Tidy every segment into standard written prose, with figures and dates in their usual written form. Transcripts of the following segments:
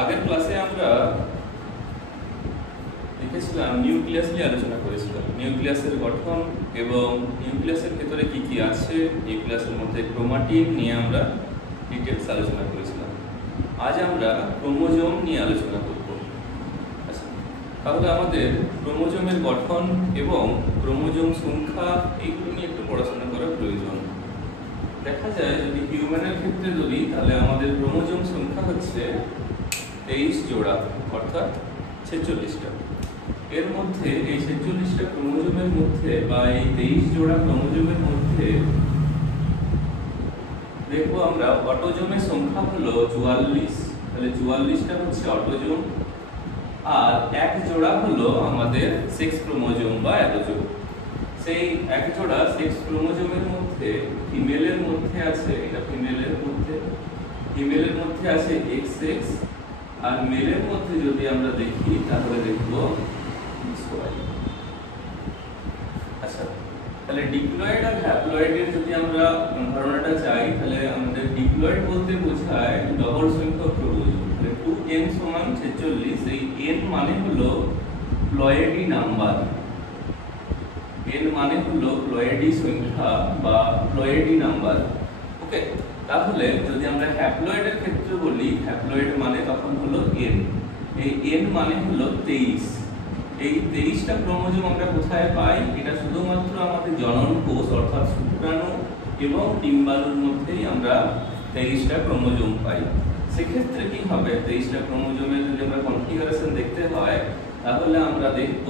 আগের ক্লাসে আমরা দেখেছিলাম নিউক্লিয়াস নিয়ে আলোচনা করেছিলাম, নিউক্লিয়াসের গঠন এবং নিউক্লিয়াসের ভেতরে কি কি আছে, নিউক্লিয়াসের মধ্যে ক্রোমাটিন নিয়ে আমরা ডিটেলস আলোচনা করেছিলাম। আজ আমরা ক্রোমোজোম নিয়ে আলোচনা করব। আচ্ছা, তাহলে আমাদের ক্রোমোজোমের গঠন এবং ক্রোমোজোম সংখ্যা এইগুলো নিয়ে একটু পড়াশোনা করা প্রয়োজন। দেখা যায় যদি হিউম্যানের ক্ষেত্রে ধরি তাহলে আমাদের ক্রোমোজোম সংখ্যা হচ্ছে 23 জোড়া, অর্থাৎ 46টা। এর মধ্যে এই 46টা ক্রোমোজোমের মধ্যে বা এই 23 জোড়া ক্রোমোজোমের মধ্যে দেখবো আমরা অটোজোমের সংখ্যা হলো 44। তাহলে 44টা হচ্ছে অটোজোম, আর এক জোড়া হলো আমাদের সেক্স ক্রোমোজোম বা অ্যালোজোম। সেই এক জোড়া সেক্স ক্রোমোজোমের মধ্যে ফিমেলের মধ্যে আছে, এটা ফিমেলের মধ্যে আছে XX, আর মেলের মধ্যে যদি আমরা দেখি তাহলে দেখবো XY। আচ্ছা, তাহলে ডিপ্লয়েড আর হ্যাপ্লয়েডের যদি আমরা ধারণাটা চাই তাহলে আমাদের ডিপ্লয়েড বলতে বোঝায় ডবল সংখ্যক ক্রোমোজোম। তাহলে 2n সমান 46, এই n মানে হলো প্লয়েডি নাম্বার, n মানে হলো প্লয়েডি সংখ্যা বা প্লয়েডি নাম্বার। ওকে, তাহলে যদি আমরা হ্যাপ্লয়েডের ক্ষেত্রে বলি, হ্যাপ্লয়েড মানে তখন হলো n, এই n মানে হলো 23। এই 23টা ক্রোমোজোম আমরা কোথায় পাই? এটা শুধুমাত্র আমাদের জনন কোষ অর্থাৎ শুক্রাণু এবং ডিম্বাণুর মধ্যেই আমরা 23টা ক্রোমোজোম পাই। সেক্ষেত্রে কি হবে, 23টা ক্রোমোজোমের যদি আমরা কনফিগারেশন দেখতে হয় তাহলে আমরা দেখব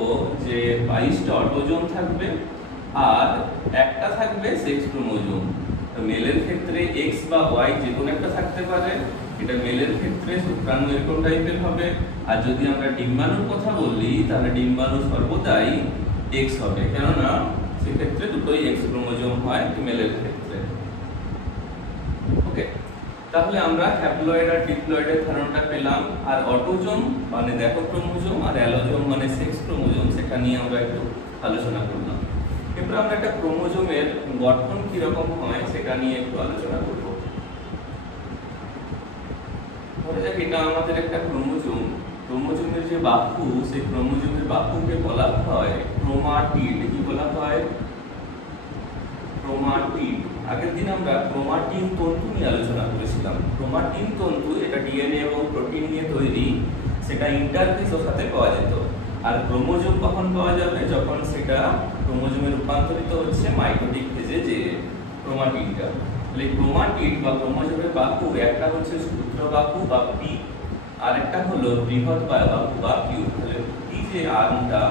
যে 22টা অটোজোম থাকবে আর একটা থাকবে সেক্স ক্রোমোজোম। তো মেলের ক্ষেত্রে X বা Y যে কোনো একটা থাকতে পারে, এটা মেলের ক্ষেত্রে শুক্রাণু এরকম টাইপের হবে। আর যদি আমরা ডিম্বাণুর কথা বলি তাহলে ডিম্বাণু সর্বদাই X হবে, কেননা সেক্ষেত্রে দুটোই X ক্রোমোজোম হয় মেলের ক্ষেত্রে। ওকে, তাহলে আমরা হ্যাপ্লয়েড আর ডিপ্লয়েডের ধারণাটা পেলাম, আর অটোজোম মানে দেখো ক্রোমোজোম আর অ্যালোজোম মানে সেক্স ক্রোমোজোম, সেটা নিয়ে আমরা একটু আলোচনা করলাম। এরপর আমরা একটা ক্রোমোজোমের গঠন কি রকম হয় সেটা নিয়ে একটু আলোচনা করব। ধরা যাক এটা আমাদের একটা ক্রোমোজোম, ক্রোমোজোমের যে বাহু সেই ক্রোমোজোমের বাহুকে বলা হয় ক্রোমাটিড। কি বলা হয়? ক্রোমাটিড। আগের দিন আমরা ক্রোমাটিন তন্তু নিয়ে আলোচনা করেছিলাম। ক্রোমাটিন তন্তু এটা ডিএনএ এবং প্রোটিন নিয়ে তৈরি, সেটা ইন্টারফেসের সাথে পাওয়া যেত। আর ক্রোমোজোম কখন পাওয়া যাবে? যখন সেটা ক্রোমোজোমে রূপান্তরিত হচ্ছে মাইটোটিক ফেজে যে ক্রোমাটিনটা। তাহলে ক্রোমাটিড বা ক্রোমোজোমের বাহু একটা হচ্ছে ক্ষুদ্র বাহু বা পি, আর একটা হলো বৃহৎ বাহু বা কিউ। তাহলে পি যে আর্মটা,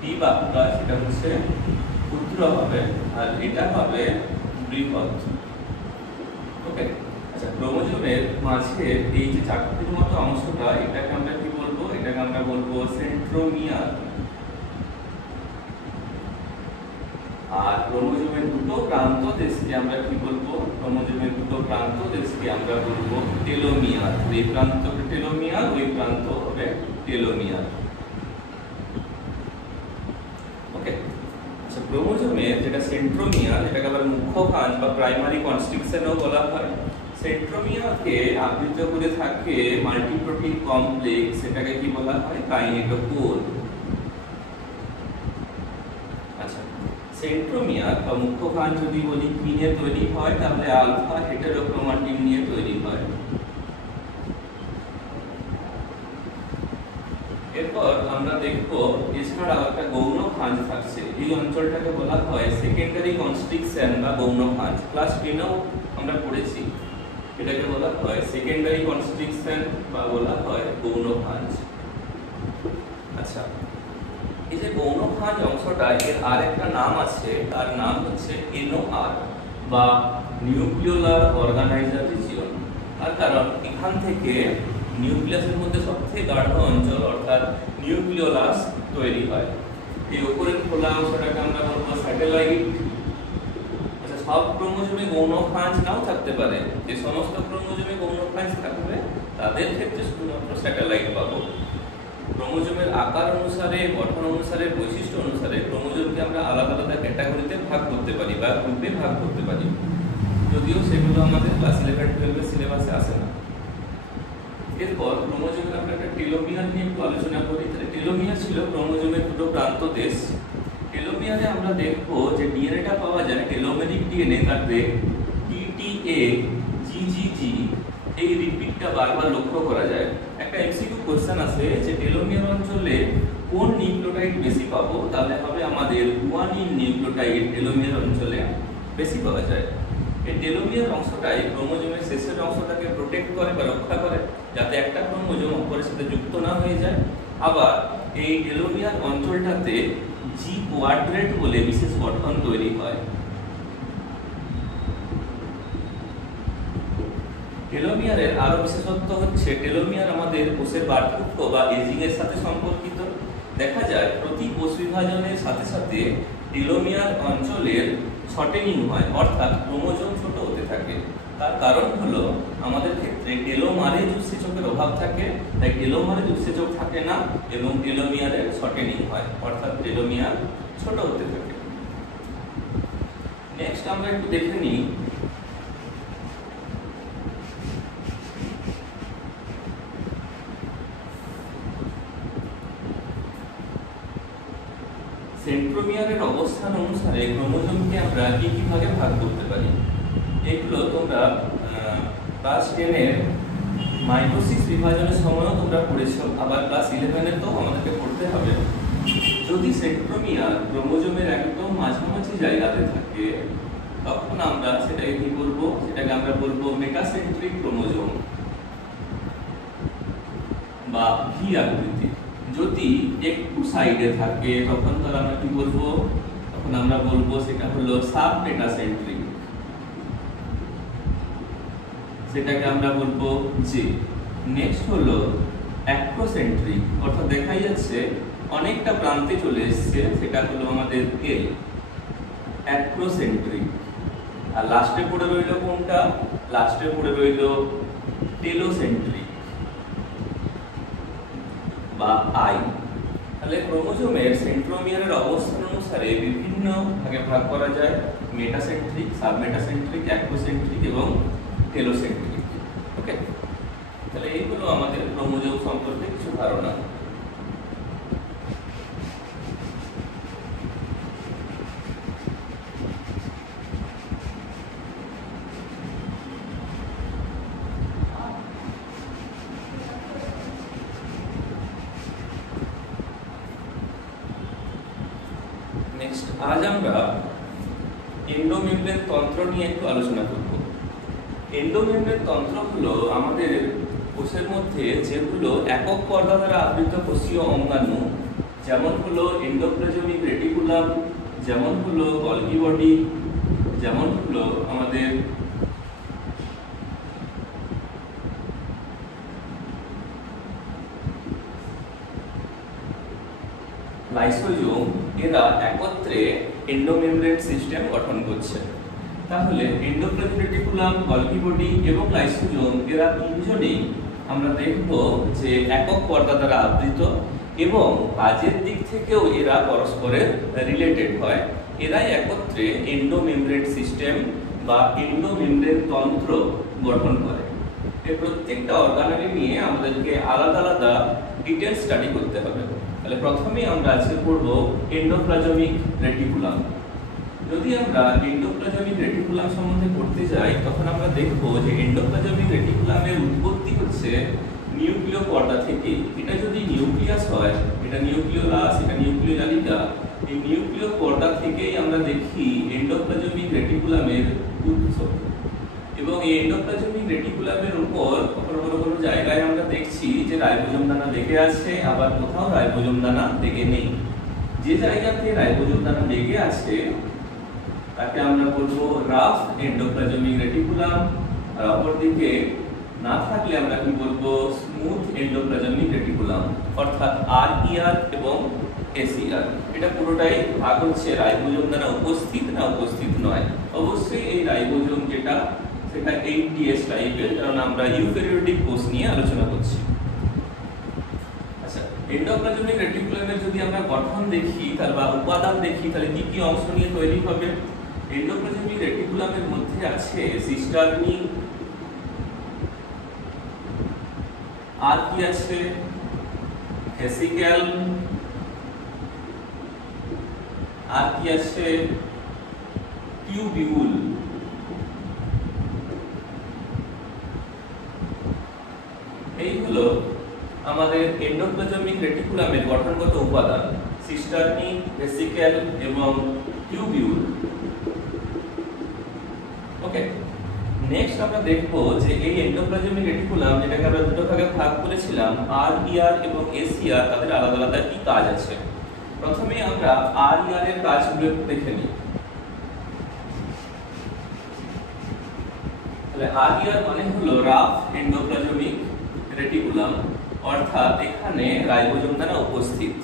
পি বাহুটা সেটা হচ্ছে ক্ষুদ্র হবে আর এটা হবে বৃহৎ। ওকে, আচ্ছা, ক্রোমোজোমের মাঝে এই যে চাকতির মতো অংশটা, এটাকে আমরা কি বলবো? এটাকে আমরা বলবো সেন্ট্রোমিয়ার। আর ক্রোমোজোমের দুটো প্রান্ত দেশকে আমরা কি বলবো? ক্রোমোজোমের দুটো প্রান্ত দেশকে আমরা বলবো টেলোমিয়ার। এই প্রান্তকে টেলোমিয়ার, ওই প্রান্ত হবে টেলোমিয়ার। ওকে, আচ্ছা, ক্রোমোজোমের যেটা সেন্ট্রোমিয়ার, এটাকে আবার মুখ্যখাঁজ বা প্রাইমারি কনস্ট্রিকশনও বলা হয়। সেন্ট্রোমিয়ারকে আবৃত করে থাকে মাল্টিপ্রোটিন কমপ্লেক্স, সেটাকে কি বলা হয়? কাইনেটোকোর। আচ্ছা, সেন্ট্রোমিয়ার বা মুখ্যখাঁজ যদি বলি কি নিয়ে তৈরি হয়, তাহলে আলফা হেটেরোক্রোমাটিন নিয়ে তৈরি হয়। এরপর আমরা দেখব এছাড়াও একটা গৌণ খাঁজ থাকছে, এই অঞ্চলটাকে বলা হয় সেকেন্ডারি কনস্ট্রিকশন বা গৌণ খাঁজ। ক্লাস 10এও আমরা পড়েছি, এটাকে বলা হয় সেকেন্ডারি কনস্ট্রিকশন বা বলা হয় গৌণ খাঁজ। আচ্ছা, এই যে গৌণ খাঁজ অংশটা, এর আরেকটা নাম আছে, তার নাম হচ্ছে NOR বা নিউক্লিওলার অর্গানাইজার রিজিয়ন। তার কারণ এখান থেকে নিউক্লিয়াসের মধ্যে সবথেকে গাঢ় অঞ্চল অর্থাৎ নিউক্লিওলাস তৈরি হয়। এই উপরের খোলা অংশটাকে আমরা বলবো স্যাটেলাইট। আচ্ছা, সব ক্রোমোজোমে গৌণ খাঁজ নাও থাকতে পারে, যে সমস্ত ক্রোমোজোমে গৌণ খাঁজ থাকবে তাদের ক্ষেত্রে শুধুমাত্র স্যাটেলাইট পাবো। ক্রোমোজোমের আকার অনুসারে, গঠন অনুসারে, বৈশিষ্ট্য অনুসারে ক্রোমোজোমকে আমরা আলাদা আলাদা ক্যাটাগরিতে ভাগ করতে পারি বা গ্রুপে ভাগ করতে পারি, যদিও সেগুলো আমাদের ক্লাস 11-12 সিলেবাসে আসে না। এরপর ক্রোমোজোমের আমরা একটা টেলোমিয়ার নিয়ে একটু আলোচনা করি। তাহলে টেলোমিয়ার ছিল ক্রোমোজোমের দুটো প্রান্ত দেশ। টেলোমিয়ারে আমরা দেখবো যে ডিএনএটা পাওয়া যায় টেলোমেরিক ডিএনএ, তাতে টিটিএ জিজিজি এই রিপিটটা বারবার লক্ষ্য করা যায়। একটা এমসিকিউ কোশ্চেন আছে যে টেলোমিয়ার অঞ্চলে কোন নিউক্লিওটাইড বেশি পাবো, তাহলে হবে আমাদের গুয়ানিন নিউক্লিওটাইড টেলোমিয়ার অঞ্চলে বেশি পাওয়া যায়। এই টেলোমিয়ার অংশটাই ক্রোমোজোমের শেষের অংশটাকে প্রোটেক্ট করে বা রক্ষা করে, যাতে একটা ক্রোমোজোম অপরের সাথে যুক্ত না হয়ে যায়। আবার এই টেলোমিয়ার অঞ্চলটাতে জি কোয়াড্রেট বলে বিশেষ গঠন তৈরি হয়। টেলোমিয়ারের আরো বিশেষত্ব হচ্ছে টেলোমিয়ার আমাদের কোষের বার্ধক্য বা এজিং এর সাথে সম্পর্কিত। দেখা যায় প্রতি কোষ বিভাজনের সাথে সাথে টেলোমিয়ার অঞ্চলের শর্টেনিং হয়, অর্থাৎ ক্রোমোজোম ছোট হতে থাকে। তার কারণ হলো আমাদের ক্ষেত্রে টেলোমারেজ উৎসেচকের অভাব থাকে, তাই টেলোমারেজ উৎসেচক থাকে না এবং টেলোমিয়ারের শর্টেনিং হয়, অর্থাৎ টেলোমিয়ার ছোট হতে থাকে। নেক্সট আমরা একটু দেখে নিই সেন্ট্রোমিয়ারের অবস্থান অনুসারে ক্রোমোজোমকে আমরা কি কি ভাগে ভাগ করতে পারি। এগুলো তোমরা ক্লাস 10 এর মাইটোসিস বিভাজনের সময়ও তোমরা পড়েছো, আবার ক্লাস 11 এর তো আমাদেরকে পড়তে হবে। যদি সেন্ট্রোমিয়ার ক্রোমোজোমের একদম মাঝামাঝি জায়গাতে থাকে তখন আমরা সেটাকে কি বলবো, সেটাকে আমরা বলবো মেটাসেন্ট্রিক ক্রোমোজোম বা ভি আকৃতি। যদি একটু সাইডে থাকে তখন তাহলে আমরা কি বলবো, তখন আমরা বলবো সেটা হলো সাব মেটাসেন্ট্রিক, সেটাকে আমরা বলবো যে। নেক্সট হলো অ্যাক্রোসেন্ট্রিক, অর্থাৎ দেখাই যাচ্ছে অনেকটা প্রান্তে চলে এসেছে, সেটা হলো আমাদের এল, অ্যাক্রোসেন্ট্রিক। আর লাস্টে পড়ে রইল কোনটা, লাস্টে পড়ে রইল টেলোসেন্ট্রিক বা আই। তাহলে ক্রোমোজোমের সেন্ট্রোমিয়ারের অবস্থান অনুসারে বিভিন্ন ভাগে ভাগ করা যায়, মেটাসেন্ট্রিক, সাবমেটাসেন্ট্রিক, অ্যাক্রোসেন্ট্রিক এবং টেলোসেন্ট্রিক। ওকে, তাহলে এইগুলো আমাদের ক্রোমোজোম সম্পর্কে কিছু ধারণা। নেক্সট আজ আমরা এন্ডোমেমব্রেন তন্ত্র নিয়ে একটু আলোচনা করব। এন্ডোমেমব্রেন তন্ত্র হলো আমাদের কোষের মধ্যে যেগুলো একক পর্দা দ্বারা আবৃত কোষীয় অঙ্গাণু, যেমন হলো এন্ডোপ্লাজমিক রেটিকুলাম, যেমন হলো গলগি বডি, যেমন হলো আমাদের লাইসোজোম, এরা একত্রে এন্ডোমেমব্রেন সিস্টেম গঠন করছে। তাহলে এন্ডোপ্লাজমিক রেটিকুলাম, গলগি বডি এবং লাইসোজোম এরা তিনজনেই আমরা দেখব যে একক পর্দা দ্বারা আবৃত এবং কাজের দিক থেকেও এরা পরস্পরের রিলেটেড হয়। এরাই একত্রে এন্ডোমেমব্রেন সিস্টেম বা এন্ডোমেমব্রেন তন্ত্র গঠন করে। এই প্রত্যেকটা অর্গানেল নিয়ে আমাদেরকে আলাদা আলাদা ডিটেইলস স্টাডি করতে হবে। তাহলে প্রথমেই আমরা আজকে পড়ব এন্ডোপ্লাজমিক রেটিকুলাম। যদি আমরা এন্ডোপ্লাজমিক রেটিকুলাম সম্বন্ধে পড়তে যাই তখন আমরা দেখব যে এন্ডোপ্লাজমিক রেটিকুলামের উৎপত্তি হচ্ছে নিউক্লিয় পর্দা থেকে। এটা যদি নিউক্লিয়াস হয়, এটা নিউক্লিওলাস, এটা নিউক্লিওজালিকা, এই নিউক্লিয় পর্দা থেকেই আমরা দেখি এন্ডোপ্লাজমিক রেটিকুলামের উৎস। এবং এই এন্ডোপ্লাজমিক রেটিকুলামের উপর কোনো জায়গায় আমরা দেখছি যে রাইবোজোম দানা লেগে আছে, আবার কোথাও রাইবোজোম দানা লেগে নেই। যে জায়গাতে রাইবোজোম দানা লেগে আছে তাকে আমরা বলবো রাফ এন্ডোপ্লাজমিক রেটিকুলাম, আর অপরদিকে না থাকলে আমরা কি বলবো স্মুথ এন্ডোপ্লাজমিক রেটিকুলাম, অর্থাৎ আরইআর এবং এসইআর। এটা পুরোটাই ভাগ হচ্ছে রাইবোজোম দ্বারা উপস্থিত না উপস্থিত নয়। অবশ্যই এই রাইবোজোম যেটা সেটা 8ds টাইপের, কারণ আমরা ইউক্যারিওটিক কোষ নিয়ে আলোচনা করছি। আচ্ছা, এন্ডোপ্লাজমিক রেটিকুলামের যদি আমরা গঠন দেখি তাহলে বা উপাদান দেখি তাহলে কি কি অংশ নিয়ে তৈরি হবে। এন্ডোপ্লাজমিক রেটিকুলামের মধ্যে আছে সিস্টার্নি, আর কি আছে ভেসিকেল, আর কি আছে টিউবিউল। এই হলো আমাদের এন্ডোপ্লাজমিক রেটিকুলামের গঠনগত উপাদান, সিস্টার্নি, ভেসিকেল এবং টিউবিউল। ওকে, নেক্সট আমরা দেখব যে এই এন্ডোপ্লাজমিক রেটিকুলাম, যেটাকে আমরা দুটো ভাগে ভাগ করেছিলাম, আরইআর এবং এসইআর, তাদের আলাদা আলাদা কি কাজ আছে। প্রথমে আমরা আরইআর এর কাজগুলো একটু দেখে নিই। তাহলে আরইআর মানে হলো রাফ এন্ডোপ্লাজমিক রেটিকুলাম, অর্থাৎ এখানে রাইবোজোম দ্বারা উপস্থিত।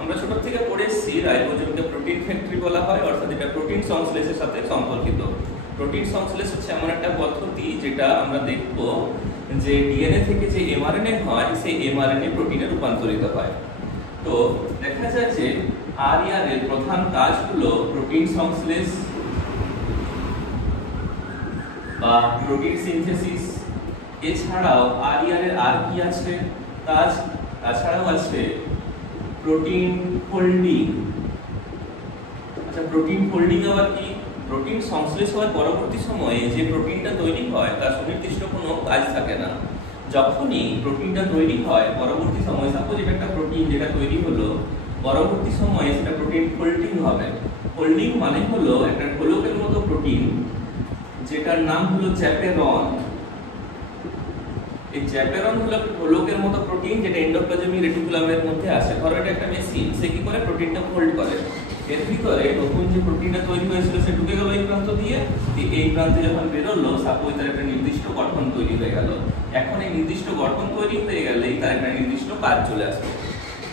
আমরা ছোট থেকে পড়ে এসেছি রাইবোজোমকে প্রোটিন ফ্যাক্টরি বলা হয়, অর্থাৎ এটা প্রোটিন সংশ্লেষের সাথে সম্পর্কিত। প্রোটিন সংশ্লেষ হচ্ছে এমন একটা পদ্ধতি যেটা আমরা দেখব যে ডিএনএ থেকে যে এমআরএনএ হয় সেই এমআরএনএ প্রোটিনে রূপান্তরিত হয়। তো দেখা যায় যে আরইআর এর প্রধান কাজ হলো প্রোটিন সংশ্লেষ বা প্রোটিন সিনথেসিস। এছাড়াও আরইআর এর আর কি আছে কাজ, তাছাড়াও আছে প্রোটিন ফোল্ডিং। আচ্ছা, প্রোটিন ফোল্ডিং আবার কি? প্রোটিন সংশ্লেষ হওয়ার পরবর্তী সময়ে যে প্রোটিনটা তৈরি হয় তার সুনির্দিষ্ট কোনো কাজ থাকে না। যখনই প্রোটিনটা তৈরি হয় পরবর্তী সময়ে, সাপোজ এটা একটা প্রোটিন যেটা তৈরি হলো, পরবর্তী সময়ে সেটা প্রোটিন ফোল্ডিং হবে। ফোল্ডিং মানে হলো একটা গোলকের মতো প্রোটিন যেটার নাম হলো চ্যাপেরন। এই চ্যাপেরন হলো গোলকের মতো প্রোটিন যেটা এন্ডোপ্লাজমিক রেটিকুলামের মধ্যে আছে। ধরো এটা একটা মেশিন, সে কি করে প্রোটিনটা ফোল্ড করে, এর ভিতরে নতুন যে প্রোটিনটা তৈরি হয়েছিল সে ঢুকে গেল এই প্রান্ত দিয়ে, এই প্রান্তে যখন বেরোলো সাপোজ তার একটা নির্দিষ্ট গঠন তৈরি হয়ে গেল। এখন এই নির্দিষ্ট গঠন তৈরি হয়ে গেলেই তার একটা নির্দিষ্ট কাজ চলে আসবে।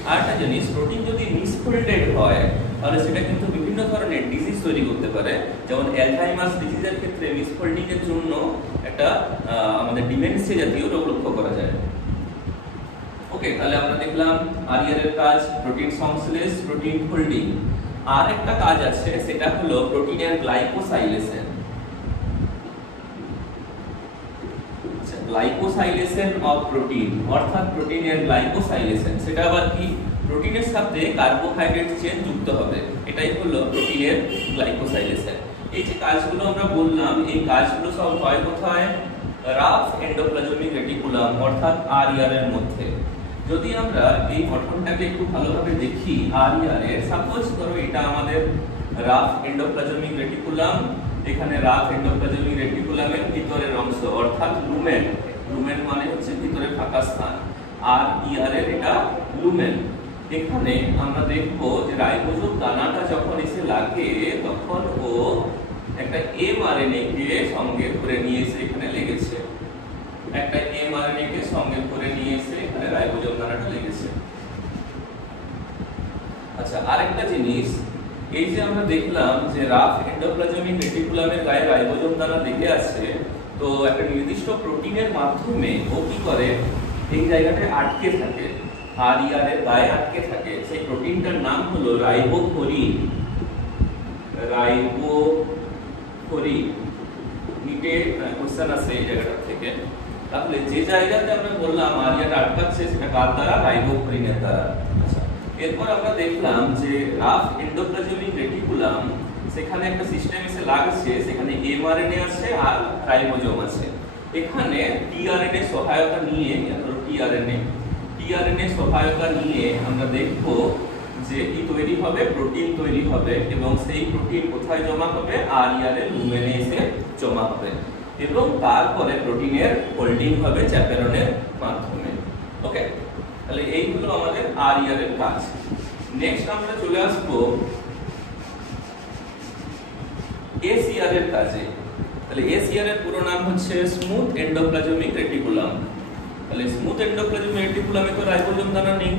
আর একটা জিনিস, প্রোটিন যদি মিসফোল্ডেড হয় তাহলে সেটা কিন্তু বিভিন্ন ধরনের ডিজিজ তৈরি করতে পারে। যেমন অ্যালঝাইমার্স ডিজিজের ক্ষেত্রে মিসফোল্ডিং এর জন্য একটা আমাদের ডিমেনশিয়া জাতীয় রোগ লক্ষ্য করা যায়। ওকে, তাহলে আমরা দেখলাম আরইআর এর কাজ প্রোটিন সংশ্লেষ, প্রোটিন ফোল্ডিং। আর একটা কাজ আছে, সেটা হলো প্রোটিনের গ্লাইকোসাইলেশন। গ্লাইকোসাইলেশন অফ প্রোটিন, অর্থাৎ প্রোটিনের গ্লাইকোসাইলেশন। সেটা আবার কি? প্রোটিনের সাথে কার্বোহাইড্রেট চেন যুক্ত হবে, এটাই হলো প্রোটিনের গ্লাইকোসাইলেশন। এই যে কাজগুলো আমরা বললাম, এই কাজগুলো সব হয় কোথায়? রাফ এন্ডোপ্লাজমিক রেটিকুলাম অর্থাৎ আরইআর এর মধ্যে। যদি আমরা এই গঠনটাকে একটু ভালোভাবে দেখি আরইআর এর, সাপোজ ধরো এটা আমাদের রাফ এন্ডোপ্লাজমিক রেটিকুলাম, এখানে রাফ এন্ডোপ্লাজমিক রেটিকুলামের ভিতরের অংশ অর্থাৎ লুমেন, লুমেন মানে হচ্ছে ভিতরে ফাঁকা স্থান, আর ইআর এর এটা লুমেন। এখানে আমরা দেখব যে রাইবোজোম দানাটা যখন এসে লাগে তখন ও একটা এমআরএনএ কে সঙ্গে ধরে নিয়ে এসে এখানে লেগেছে, একটা এমআরএনএ কে সঙ্গে ধরে নিয়ে এসে এখানে রাইবোজোম দানাটা লেগেছে। আচ্ছা, আরেকটা জিনিস, এই যে আমরা দেখলাম যে রাফ এন্ডোপ্লাজমিক রেটিকুলামের গায়ে রাইবোজোম দানা লেগে আছে, তো একটা নির্দিষ্ট প্রোটিনের মাধ্যমে ও কি করে এই জায়গাটায় আটকে থাকে, আরইআর এর গায়ে আটকে থাকে। সেই প্রোটিনটার নাম হলো রাইবোফোরিন। রাইবোফোরিন নিটে কোশ্চেন আছে এই জায়গাটা থেকে। তাহলে যে জায়গাতে আমরা বললাম আরইআর আটকাচ্ছে সেটা কার দ্বারা? রাইবোফোরিনের দ্বারা। আচ্ছা, এরপর আমরা দেখলাম যে রাফ এন্ডোপ্লাজমিক রেটিকুলাম, সেখানে একটা সিস্টেম এসে লাগছে, সেখানে এমআরএনএ আছে আর রাইবোজোম আছে। এখানে টিআরএনএ সহায়তা নিয়ে, টিআরএনএ সহায়তা নিয়ে আমরা দেখব যে কি তৈরি হবে, প্রোটিন তৈরি হবে, এবং সেই প্রোটিন কোথায় জমা হবে? আরইআর এর লুমেনে এসে জমা হবে, এবং তারপরে প্রোটিনের ফোল্ডিং হবে চ্যাপেরনের মাধ্যমে। ওকে, তাহলে এই হলো আমাদের আরইআর এর কাজ। নেক্সট আমরা চলে আসব এসইআর এর কাজে। তাহলে এসইআর এর পুরো নাম হচ্ছে স্মুথ এন্ডোপ্লাজমিক রেটিকুলাম। তাহলে স্মুথ এন্ডোপ্লাজমিক রেটিকুলামে তো রাইবোজোম দানা নেই,